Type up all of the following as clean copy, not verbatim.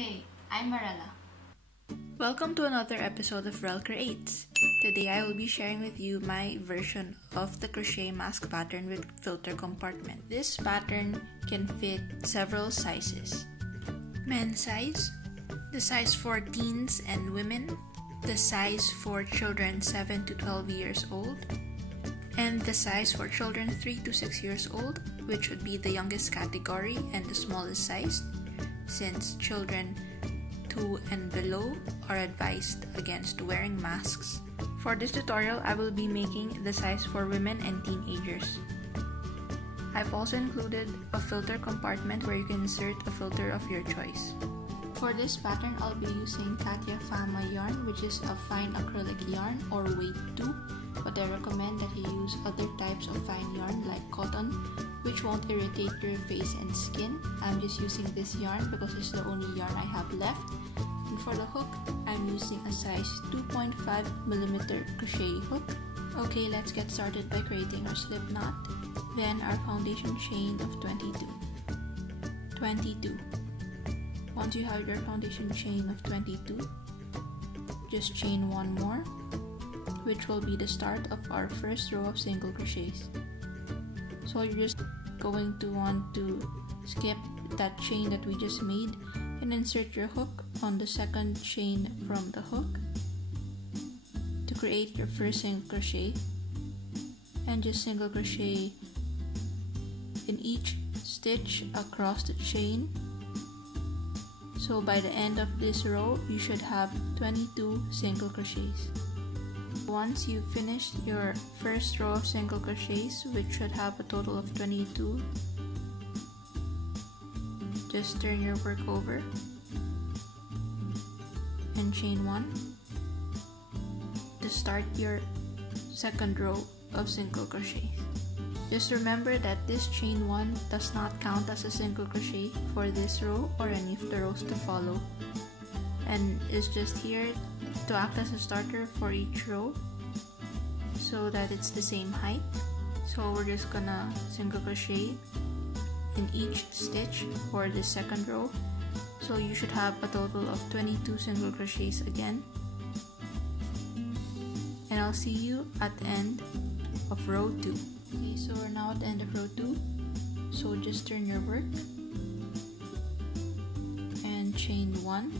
Hey, I'm Marella. Welcome to another episode of Rel Creates. Today I will be sharing with you my version of the crochet mask pattern with filter compartment. This pattern can fit several sizes. Men's size, the size for teens and women, the size for children 7 to 12 years old, and the size for children 3 to 6 years old, which would be the youngest category and the smallest size, since children 2 and below are advised against wearing masks. For this tutorial, I will be making the size for women and teenagers. I've also included a filter compartment where you can insert a filter of your choice. For this pattern, I'll be using Katia Fama yarn, which is a fine acrylic yarn or weight 2, but I recommend that you use other types of fine yarn like cotton, which won't irritate your face and skin. I'm just using this yarn because it's the only yarn I have left. And for the hook, I'm using a size 2.5mm crochet hook. Okay, let's get started by creating our slip knot, then our foundation chain of 22. Once you have your foundation chain of 22, just chain one more, which will be the start of our first row of single crochets. So you're just going to want to skip that chain that we just made and insert your hook on the second chain from the hook to create your first single crochet, and just single crochet in each stitch across the chain. So by the end of this row, you should have 22 single crochets. Once you've finished your first row of single crochets, which should have a total of 22, just turn your work over and chain one to start your second row of single crochets. Just remember that this chain one does not count as a single crochet for this row or any of the rows to follow, and is just here to act as a starter for each row so that it's the same height. So we're just gonna single crochet in each stitch for the second row. So you should have a total of 22 single crochets again. And I'll see you at the end of row 2. Okay, so we're now at the end of row 2. So just turn your work and chain 1.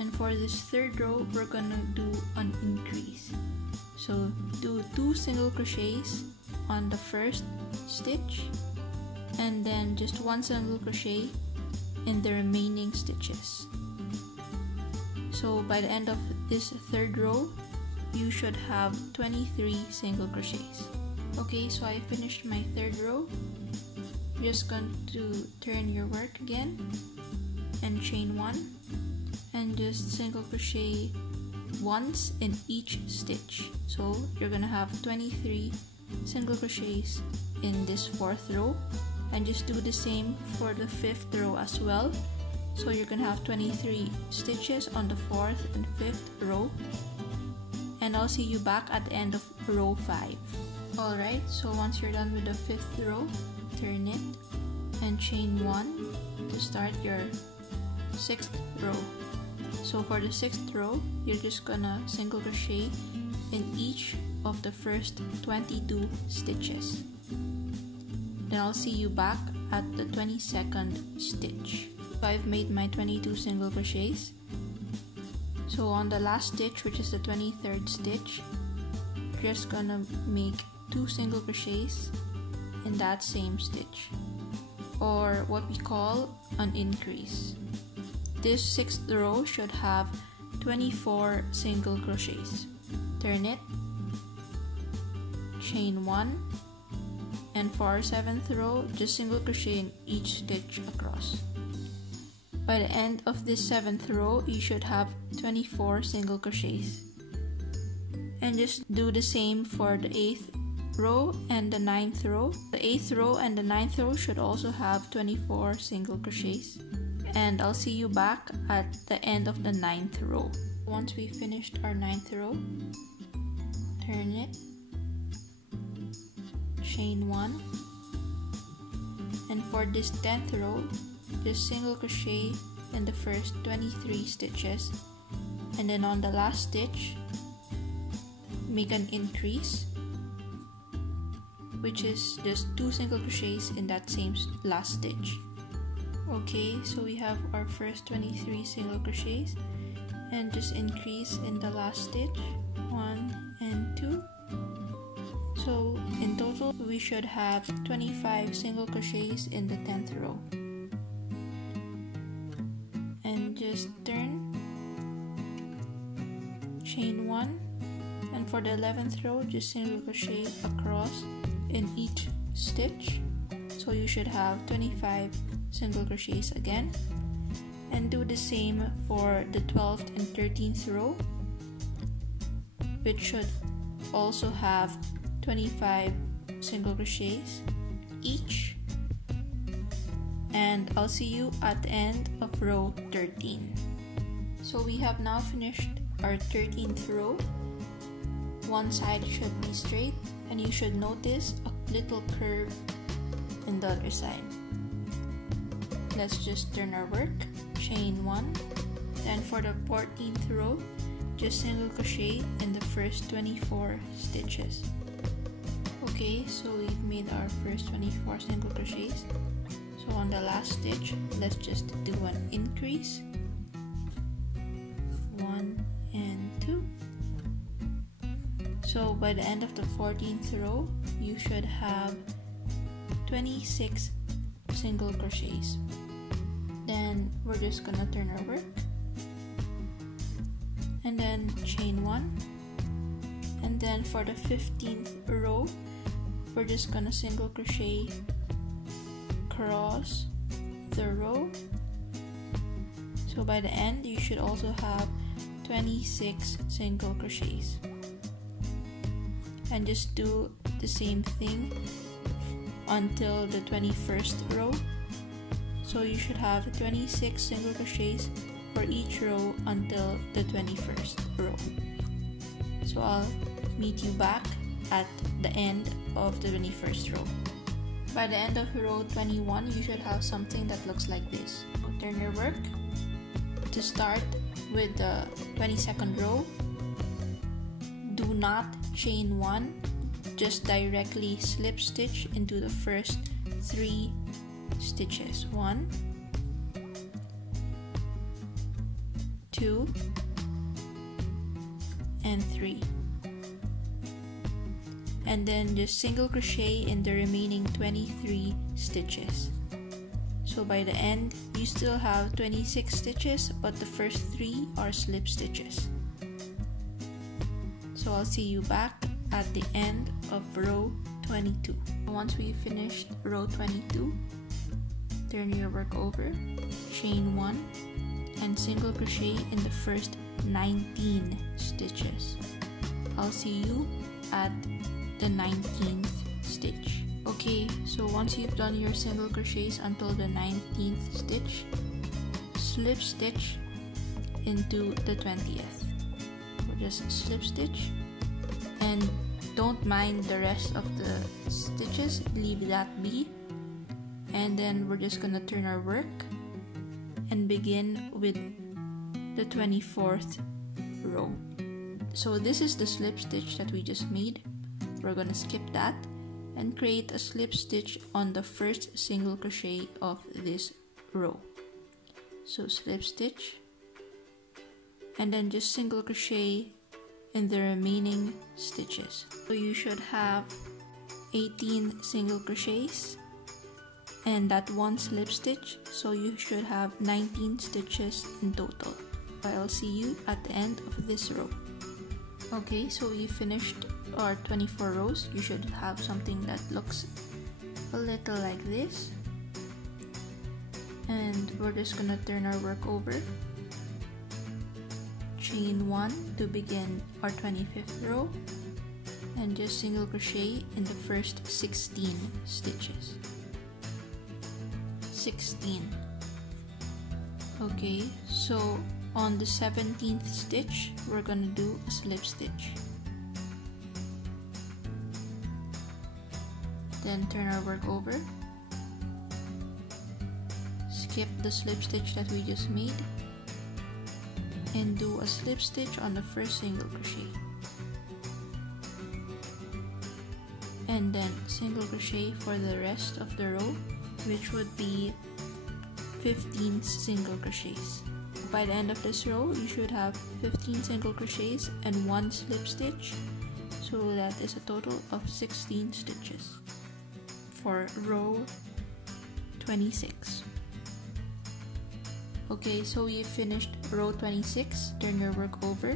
And for this third row, we're gonna do an increase. So do 2 single crochets on the first stitch and then just 1 single crochet in the remaining stitches. So by the end of this third row, you should have 23 single crochets. Okay, so I finished my third row. Just going to turn your work again and chain 1 and just single crochet once in each stitch. So you're gonna have 23 single crochets in this fourth row, and just do the same for the fifth row as well. So you're gonna have 23 stitches on the fourth and fifth row, and I'll see you back at the end of row 5. Alright, so once you're done with the fifth row, turn it and chain 1 to start your sixth row. So for the sixth row, you're just gonna single crochet in each of the first 22 stitches. Then I'll see you back at the 22nd stitch. So I've made my 22 single crochets. So on the last stitch, which is the 23rd stitch, you're just gonna make 2 single crochets in that same stitch, or what we call an increase. This sixth row should have 24 single crochets. Turn it, chain 1, and for our seventh row, just single crochet in each stitch across. By the end of this seventh row, you should have 24 single crochets. And just do the same for the 8th row and the 9th row. The 8th row and the 9th row should also have 24 single crochets. And I'll see you back at the end of the 9th row. Once we finished our 9th row, turn it, chain 1, and for this 10th row, just single crochet in the first 23 stitches, and then on the last stitch make an increase, which is just 2 single crochets in that same last stitch. Okay, so we have our first 23 single crochets, and just increase in the last stitch, 1 and 2. So in total we should have 25 single crochets in the 10th row. And just turn, chain 1, and for the 11th row just single crochet across in each stitch, so you should have 25 single crochets again. And do the same for the 12th and 13th row, which should also have 25 single crochets each. And I'll see you at the end of row 13. So we have now finished our 13th row. One side should be straight, and you should notice a little curve in the other side. Let's just turn our work, chain 1, then for the 14th row just single crochet in the first 24 stitches. Okay, so we've made our first 24 single crochets. So on the last stitch, let's just do an increase, 1 and 2. So by the end of the 14th row you should have 26 single crochets. Then we're just gonna turn our work, and then chain 1, and then for the 15th row we're just gonna single crochet across the row. So by the end you should also have 26 single crochets, and just do the same thing until the 21st row. So you should have 26 single crochets for each row until the 21st row. So I'll meet you back at the end of the 21st row. By the end of row 21 you should have something that looks like this. Turn your work. To start with the 22nd row, do not chain 1, just directly slip stitch into the first 3 stitches. 1, 2, and 3, and then just single crochet in the remaining 23 stitches. So by the end you still have 26 stitches, but the first 3 are slip stitches. So I'll see you back at the end of row 22. Once we finished row 22, turn your work over, chain 1, and single crochet in the first 19 stitches. I'll see you at the 19th stitch. Okay, so once you've done your single crochets until the 19th stitch, slip stitch into the 20th. So just slip stitch, and don't mind the rest of the stitches, leave that be. And then we're just gonna turn our work and begin with the 24th row. So this is the slip stitch that we just made. We're gonna skip that and create a slip stitch on the first single crochet of this row. So slip stitch, and then just single crochet in the remaining stitches. So you should have 18 single crochets and that one slip stitch, so you should have 19 stitches in total. I'll see you at the end of this row. Okay, so we finished our 24 rows. You should have something that looks a little like this, and we're just gonna turn our work over, chain 1 to begin our 25th row, and just single crochet in the first 16 stitches. 16. Okay, so on the 17th stitch we're gonna do a slip stitch, then turn our work over, skip skip the slip stitch that we just made and do a slip stitch on the first single crochet, and then single crochet for the rest of the row, which would be 15 single crochets. By the end of this row, you should have 15 single crochets and 1 slip stitch, so that is a total of 16 stitches for row 26. Okay, so we finished row 26. Turn your work over,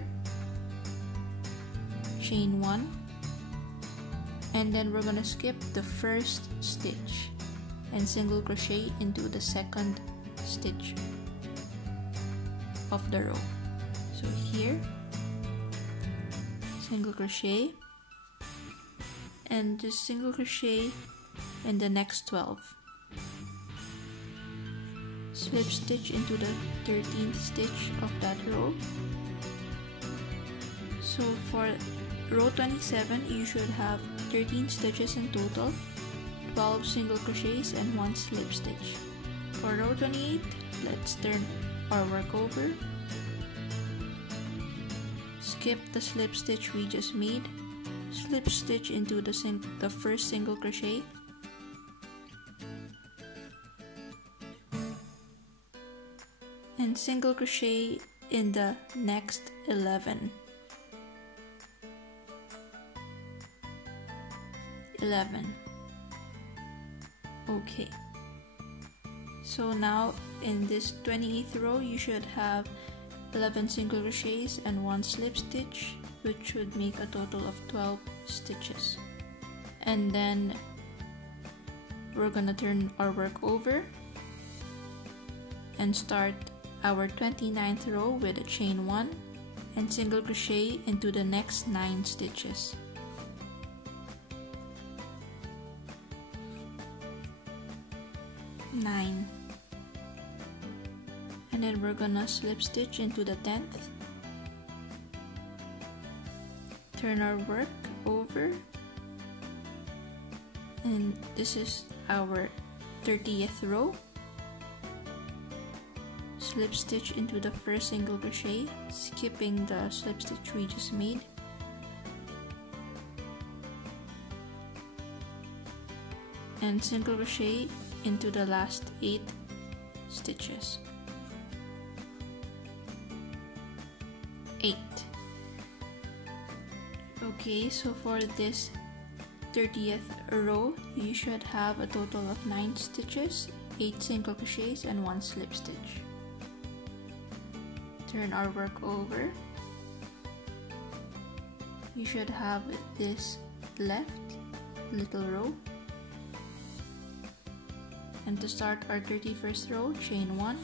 chain 1, and then we're gonna skip the first stitch and single crochet into the second stitch of the row. So here, single crochet and just single crochet in the next 12. Slip stitch into the 13th stitch of that row. So for row 27, you should have 13 stitches in total, 12 single crochets and 1 slip stitch. For row 28, let's turn our work over, skip the slip stitch we just made, slip stitch into the first single crochet, and single crochet in the next 11. Okay, so now in this 28th row you should have 11 single crochets and 1 slip stitch, which would make a total of 12 stitches. And then we're gonna turn our work over and start our 29th row with a chain 1 and single crochet into the next 9 stitches. And then we're gonna slip stitch into the 10th, turn our work over, and this is our 30th row. Slip stitch into the first single crochet, skipping the slip stitch we just made, and single crochet into the last 8 stitches. 8. Okay, so for this 30th row, you should have a total of 9 stitches, 8 single crochets and 1 slip stitch. Turn our work over. You should have this left little row. And to start our 31st row, chain 1,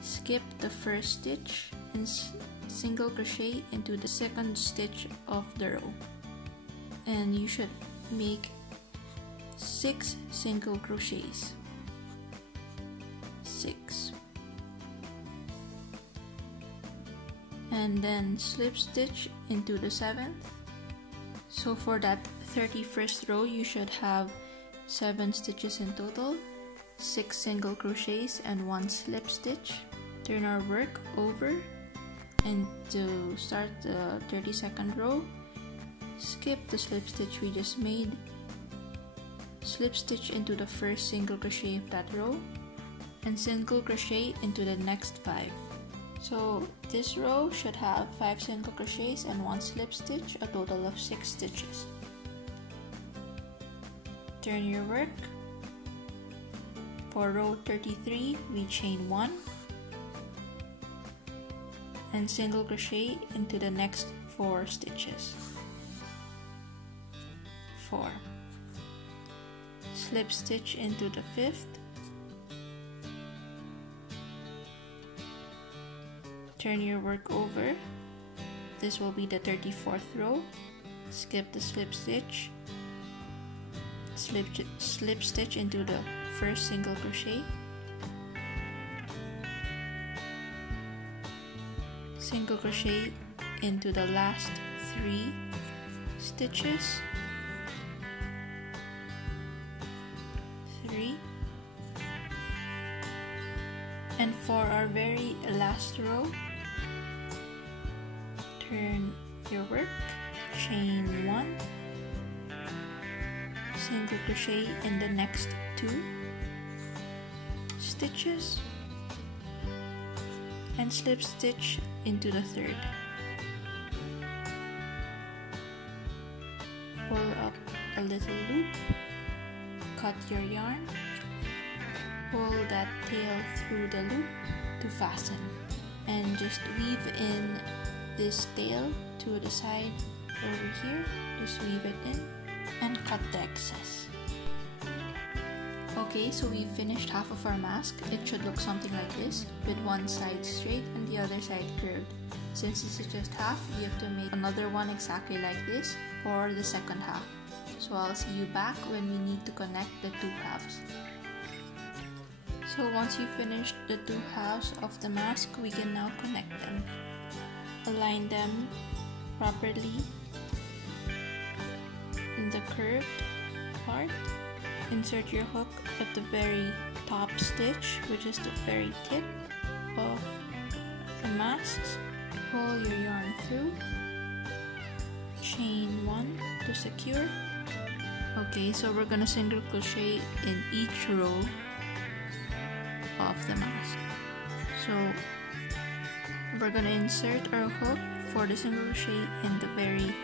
skip the first stitch and single crochet into the second stitch of the row, and you should make 6 single crochets. 6, and then slip stitch into the 7th. So for that 31st row, you should have 7 stitches in total, 6 single crochets and 1 slip stitch. Turn our work over, and to start the 32nd row, skip the slip stitch we just made, slip stitch into the first single crochet of that row, and single crochet into the next 5. So this row should have 5 single crochets and 1 slip stitch, a total of 6 stitches. Turn your work. For row 33, we chain 1 and single crochet into the next 4 stitches. 4. Slip stitch into the 5th. Turn your work over. This will be the 34th row. Skip the slip stitch. Slip stitch into the first single crochet, single crochet into the last 3 stitches, 3, And for our very last row, turn your work, chain 1, single crochet in the next 2 stitches, and slip stitch into the 3rd. Pull up a little loop, cut your yarn, pull that tail through the loop to fasten, and just weave in this tail to the side over here. Just weave it in and cut the excess. Okay, so we finished half of our mask. It should look something like this, with one side straight and the other side curved. Since this is just half, we have to make another one exactly like this for the second half. So I'll see you back when we need to connect the 2 halves. So once you finish the 2 halves of the mask, we can now connect them. Align them properly in the curved part. Insert your hook at the very top stitch, which is the very tip of the masks. Pull your yarn through, chain 1 to secure. Okay, so we're gonna single crochet in each row of the mask. So we're gonna insert our hook for the single crochet in the very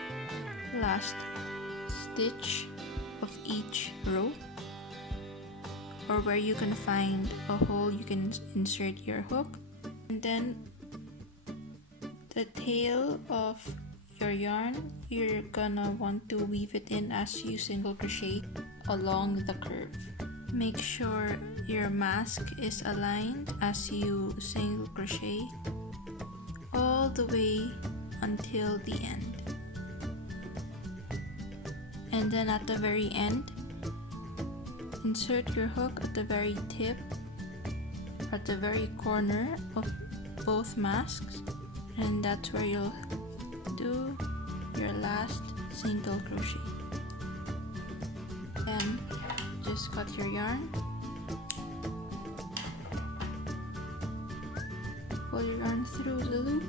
last stitch of each row, or where you can find a hole you can insert your hook. And then the tail of your yarn, you're gonna want to weave it in as you single crochet along the curve. Make sure your mask is aligned as you single crochet all the way until the end. And then at the very end, insert your hook at the very tip, at the very corner of both masks, and that's where you'll do your last single crochet. Then just cut your yarn, pull your yarn through the loop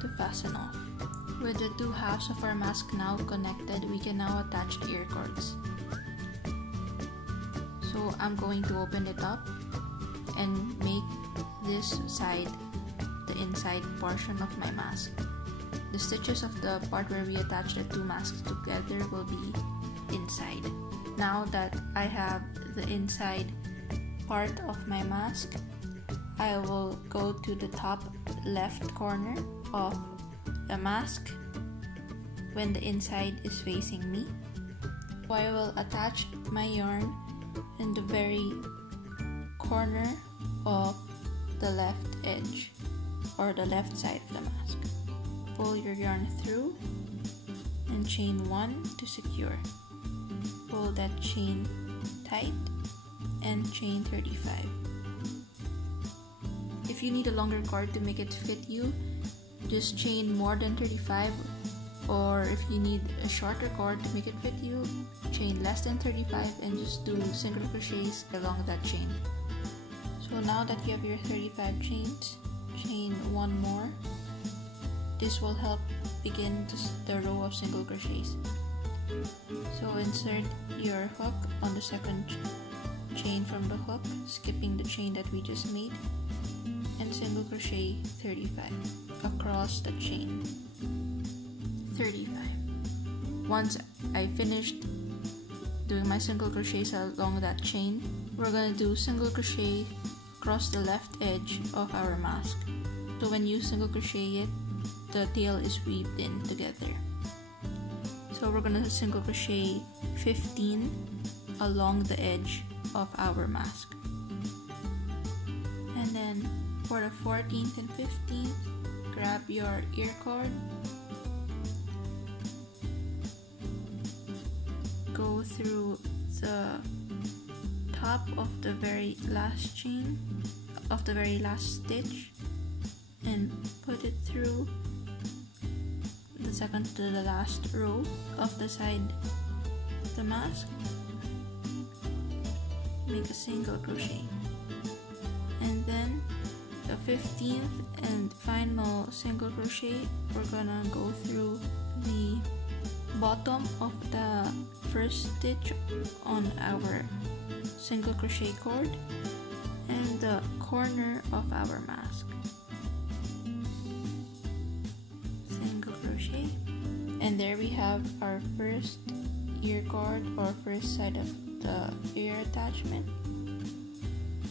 to fasten off. With the 2 halves of our mask now connected, we can now attach the ear cords. So I'm going to open it up and make this side the inside portion of my mask. The stitches of the part where we attach the 2 masks together will be inside. Now that I have the inside part of my mask, I will go to the top left corner of the mask when the inside is facing me. So I will attach my yarn in the very corner of the left edge, or the left side of the mask. Pull your yarn through and chain 1 to secure. Pull that chain tight and chain 35. If you need a longer cord to make it fit you, just chain more than 35, or if you need a shorter cord to make it fit you, chain less than 35 and just do single crochets along that chain. So now that you have your 35 chains, chain 1 more. This will help begin the row of single crochets. So insert your hook on the second chain from the hook, skipping the chain that we just made, and single crochet 35 across the chain. 35. Once I finished doing my single crochets along that chain, we're going to do single crochet across the left edge of our mask. So when you single crochet it, the tail is weaved in together. So we're going to single crochet 15 along the edge of our mask. And then for the 14th and 15th, grab your ear cord, go through the top of the very last chain of the very last stitch and put it through the second to the last row of the side of the mask. Make a single crochet and then 15th and final single crochet, we're gonna go through the bottom of the first stitch on our single crochet cord and the corner of our mask. Single crochet, and there we have our first ear cord or first side of the ear attachment.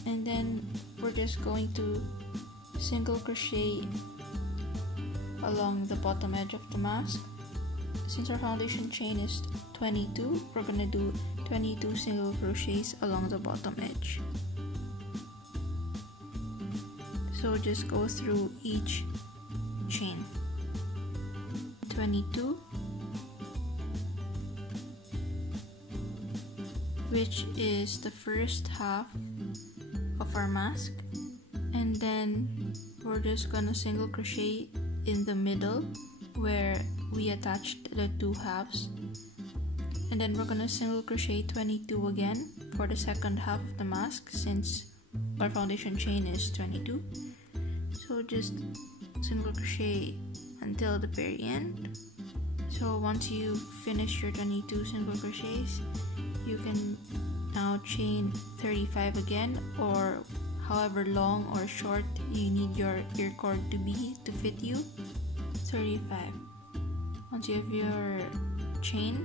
And then we're just going to single crochet along the bottom edge of the mask. Since our foundation chain is 22, we're gonna do 22 single crochets along the bottom edge. So just go through each chain. 22, which is the first half of our mask, and then we're just gonna single crochet in the middle where we attached the two halves, and then we're gonna single crochet 22 again for the second half of the mask since our foundation chain is 22. So just single crochet until the very end. So once you finish your 22 single crochets, you can now chain 35 again, or however long or short you need your ear cord to be to fit you. 35. Once you have your chain,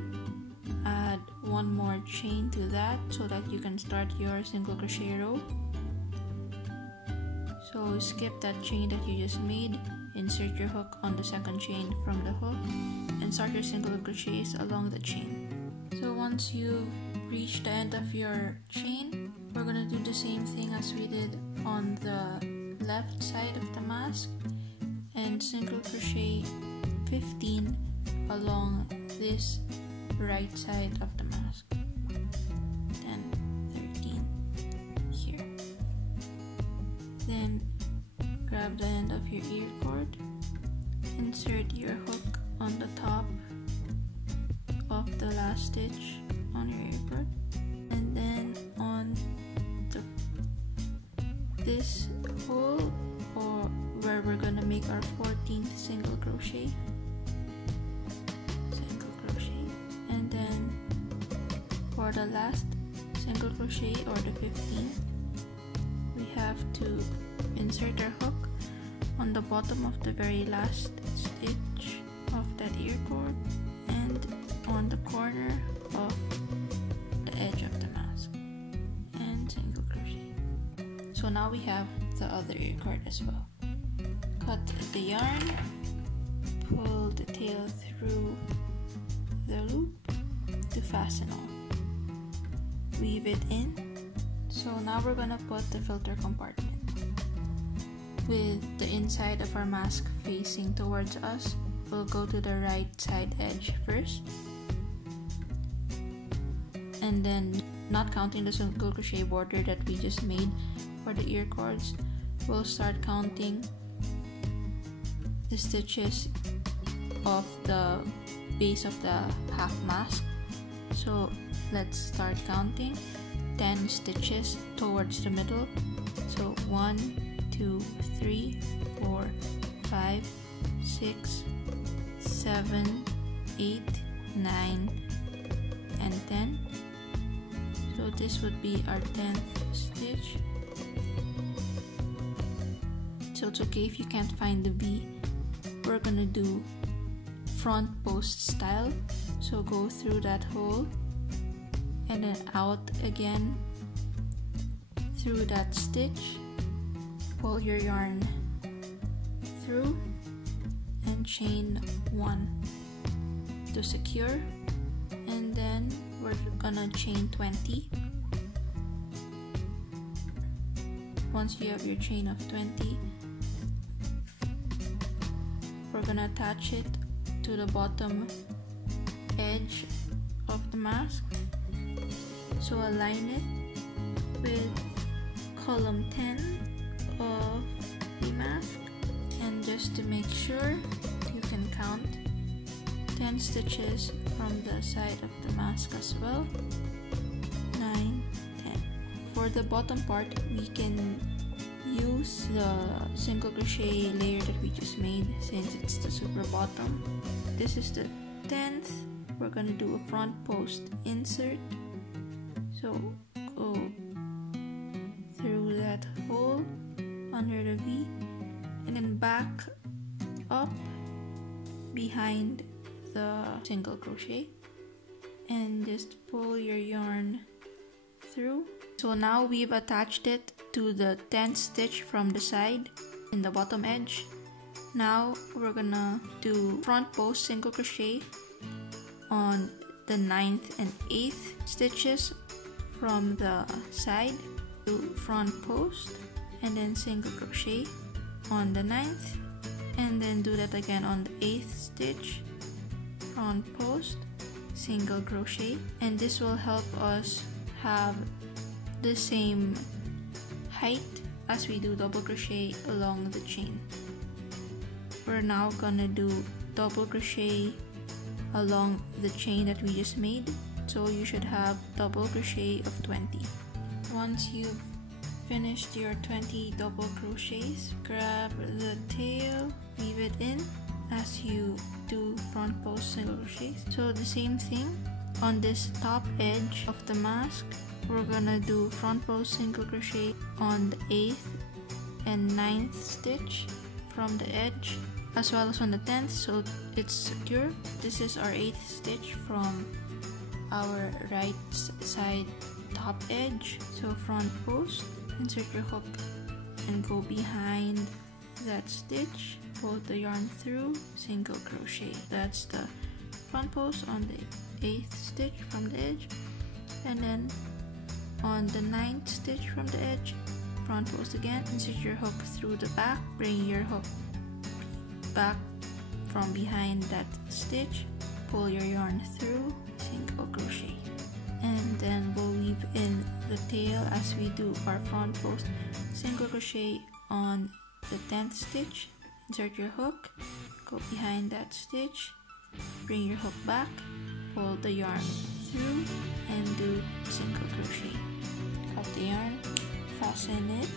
add one more chain to that so that you can start your single crochet row. So skip that chain that you just made, insert your hook on the second chain from the hook, and start your single crochets along the chain. So once you've reached the end of your chain, we're gonna do the same thing as we did on the left side of the mask and single crochet 15 along this right side of the mask. 10, 13 here. Then grab the end of your ear cord, insert your hook on the top of the last stitch on your ear cord, and then on this hole, or where we're gonna make our 14th single crochet, and then for the last single crochet or the 15th, we have to insert our hook on the bottom of the very last stitch of that ear cord and on the corner of the edge of the mask, and single crochet. So now we have the other ear cord as well. Cut the yarn, pull the tail through the loop to fasten off, weave it in. So now we're gonna put the filter compartment with the inside of our mask facing towards us. We'll go to the right side edge first, and then, not counting the single crochet border that we just made for the ear cords, we'll start counting the stitches of the base of the half mask. So let's start counting 10 stitches towards the middle. So 1, 2, 3, 4, 5, 6, 7, 8, 9, and 10. So this would be our 10th stitch. So it's okay if you can't find the V. We're gonna do front post style. So go through that hole and then out again through that stitch. Pull your yarn through and chain 1 to secure, and then we're gonna chain 20. Once you have your chain of 20, we're gonna attach it to the bottom edge of the mask. So align it with column 10 of the mask, and just to make sure, you can count 10 stitches from the side of the mask as well. 9, 10. For the bottom part, we can use the single crochet layer that we just made, since it's the super bottom. This is the 10th. We're gonna do a front post insert, so go through that hole under the V and then back up behind the single crochet and just pull your yarn through. So now we've attached it to the 10th stitch from the side in the bottom edge. Now we're gonna do front post single crochet on the 9th and 8th stitches from the side. Do front post and then single crochet on the 9th, and then do that again on the 8th stitch, front post, single crochet, and this will help us have the same height as we do double crochet along the chain. We're now gonna do double crochet along the chain that we just made, so you should have double crochet of 20. Once you've finished your 20 double crochets, grab the tail, weave it in as you do front post single crochets. So the same thing on this top edge of the mask, we're gonna do front post single crochet on the 8th and 9th stitch from the edge, as well as on the 10th, so it's secure. This is our 8th stitch from our right side top edge. So front post, insert your hook and go behind that stitch, pull the yarn through, single crochet. That's the front post on the 8th stitch from the edge, and then on the 9th stitch from the edge, front post again, insert your hook through the back, bring your hook back from behind that stitch, pull your yarn through, single crochet, and then we'll weave in the tail as we do our front post single crochet on the 10th stitch. Insert your hook, go behind that stitch, bring your hook back, pull the yarn through, and do single crochet. Cut the yarn, fasten it,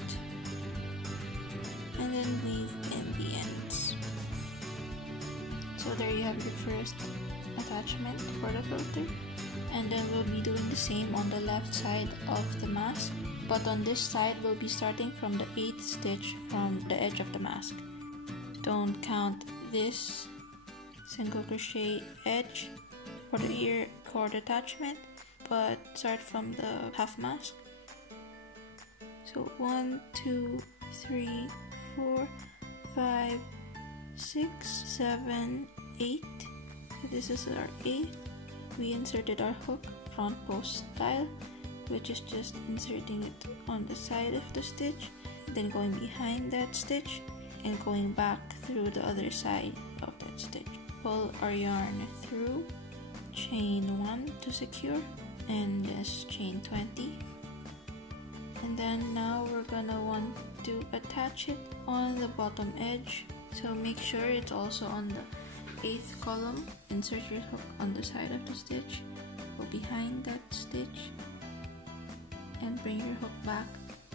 and then weave in the ends. So there you have your first attachment for the filter, and then we'll be doing the same on the left side of the mask, but on this side we'll be starting from the 8th stitch from the edge of the mask. Don't count this single crochet edge for the ear cord attachment, but start from the half mask. So 1, 2, 3, 4, 5, 6, 7, 8. So this is our 8th. We inserted our hook front post style, which is just inserting it on the side of the stitch, then going behind that stitch and going back through the other side of that stitch. Pull our yarn through, chain 1 to secure, and just chain 20. And then now we're gonna want to attach it on the bottom edge, so make sure it's also on the 8th column. Insert your hook on the side of the stitch, go behind that stitch, and bring your hook back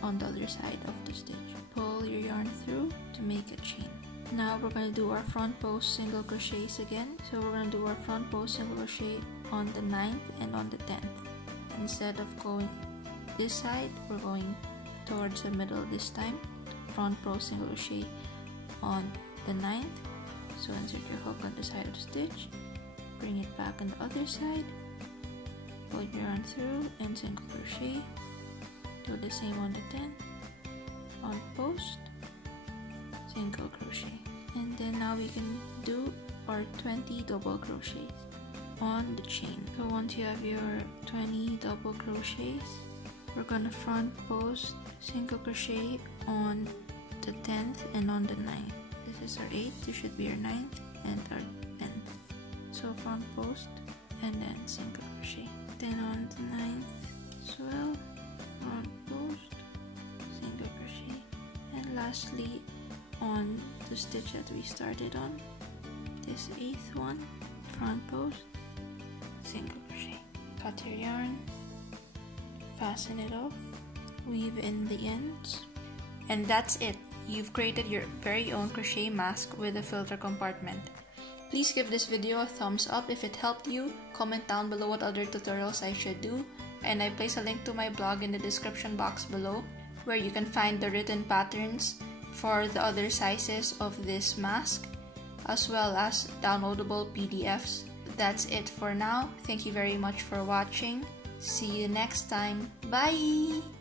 on the other side of the stitch. Pull your yarn through to make a chain. Now we're going to do our front post single crochets again. So we're going to do our front post single crochet on the 9th and on the 10th. Instead of going this side, we're going towards the middle this time. Front post single crochet on the 9th. So insert your hook on the side of the stitch, bring it back on the other side, pull your yarn through and single crochet. Do the same on the 10th, on post, single crochet. And then now we can do our 20 double crochets on the chain. So once you have your 20 double crochets, we're gonna front post single crochet on the 10th and on the 9th. This is our 8th, this should be our 9th and our 10th. So front post and then single crochet. Then on the 9th as well, front post, single crochet, and lastly on the stitch that we started on, this 8th one, front post, single crochet. Cut your yarn, fasten it off, weave in the ends, and that's it. you've created your very own crochet mask with a filter compartment. Please give this video a thumbs up if it helped you, comment down below what other tutorials I should do, and I place a link to my blog in the description box below where you can find the written patterns for the other sizes of this mask, as well as downloadable PDFs. That's it for now. Thank you very much for watching. See you next time. Bye!